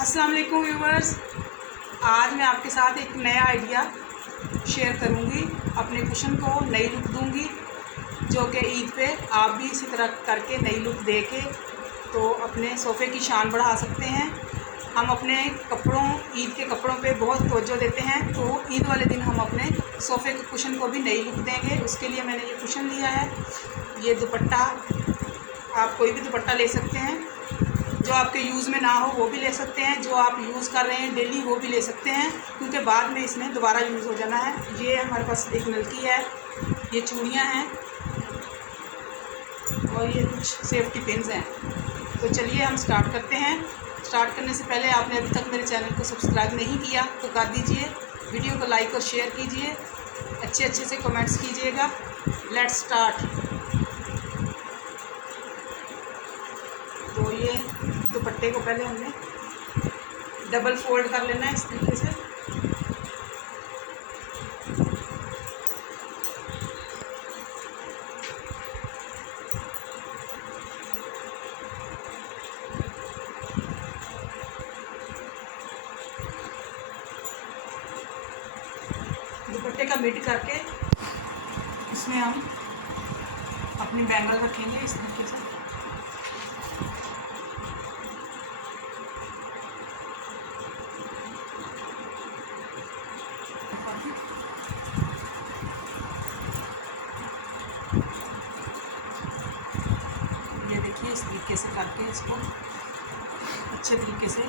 अस्सलाम वालेकुम व्यूवर्स। आज मैं आपके साथ एक नया आइडिया शेयर करूंगी। अपने कुशन को नई लुक दूंगी, जो कि ईद पे आप भी इसी तरह करके नई लुक दे के तो अपने सोफ़े की शान बढ़ा सकते हैं। हम अपने कपड़ों, ईद के कपड़ों पे बहुत तवज्जो देते हैं, तो ईद वाले दिन हम अपने सोफ़े के कुशन को भी नई लुक देंगे। उसके लिए मैंने ये कुशन लिया है। ये दुपट्टा, आप कोई भी दुपट्टा ले सकते हैं, जो आपके यूज़ में ना हो वो भी ले सकते हैं, जो आप यूज़ कर रहे हैं डेली वो भी ले सकते हैं, क्योंकि बाद में इसमें दोबारा यूज़ हो जाना है। ये हमारे पास एक नलकी है, ये चूड़ियाँ हैं और ये कुछ सेफ्टी पिन्स हैं। तो चलिए हम स्टार्ट करते हैं। स्टार्ट करने से पहले आपने अभी तक मेरे चैनल को सब्सक्राइब नहीं किया तो कर दीजिए, वीडियो को लाइक और शेयर कीजिए, अच्छे से कमेंट्स कीजिएगा। Let's start. तो ये दुपट्टे को पहले हमने डबल फोल्ड कर लेना है इस तरीके से। दुपट्टे का मिड करके इसमें हम अपनी बैंगल रखेंगे इस तरीके से। ये देखिए इस तरीके से करके इसको अच्छे तरीके से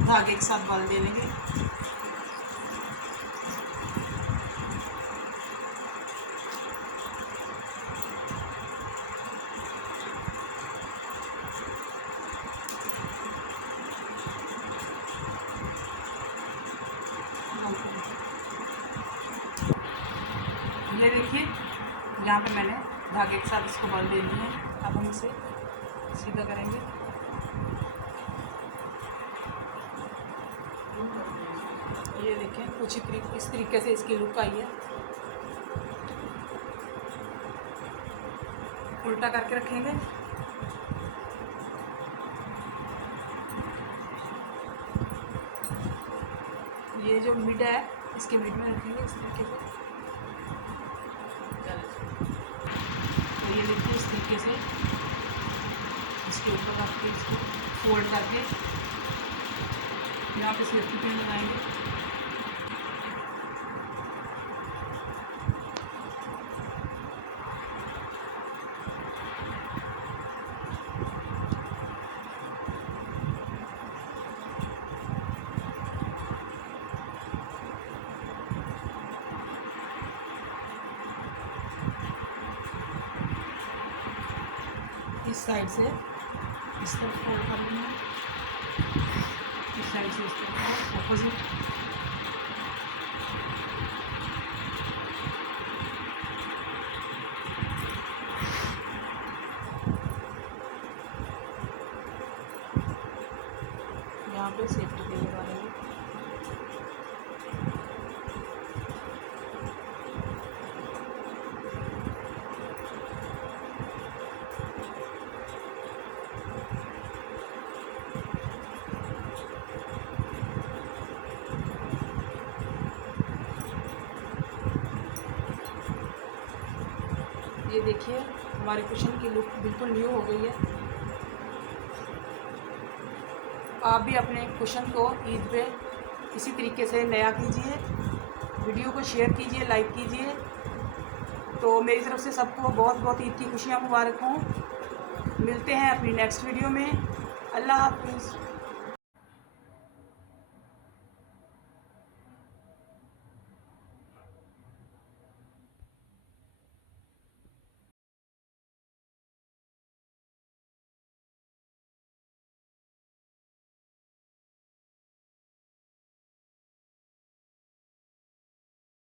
धागे के साथ बांध दे लेंगे। ये देखिए यहाँ पे मैंने धागे के साथ इसको बांध दे दिया है। अब हम इसे सीधा करेंगे। ये देखें कुछ इस तरीके से इसकी लुक आई है। उल्टा करके रखेंगे। ये जो मिड है इसके मिड में रखेंगे इस तरीके से। तो ये देखिए इस तरीके से इसके ऊपर रख के इसको फोल्ड करके यहाँ पे सेफ्टी पिन लगाएंगे। इस साइड से इस तरफ फोल्ड कर लेना, इस साइड से इस तरफ ऑपोजिट। यहाँ पे सेफ्टी पिन लगा लेंगे। ये देखिए हमारे कुशन की लुक बिल्कुल न्यू हो गई है। आप भी अपने कुशन को ईद पे इसी तरीके से नया कीजिए, वीडियो को शेयर कीजिए, लाइक कीजिए। तो मेरी तरफ से सबको बहुत बहुत ईद की खुशियाँ मुबारक हों। मिलते हैं अपनी नेक्स्ट वीडियो में। अल्लाह हाफ़िज़।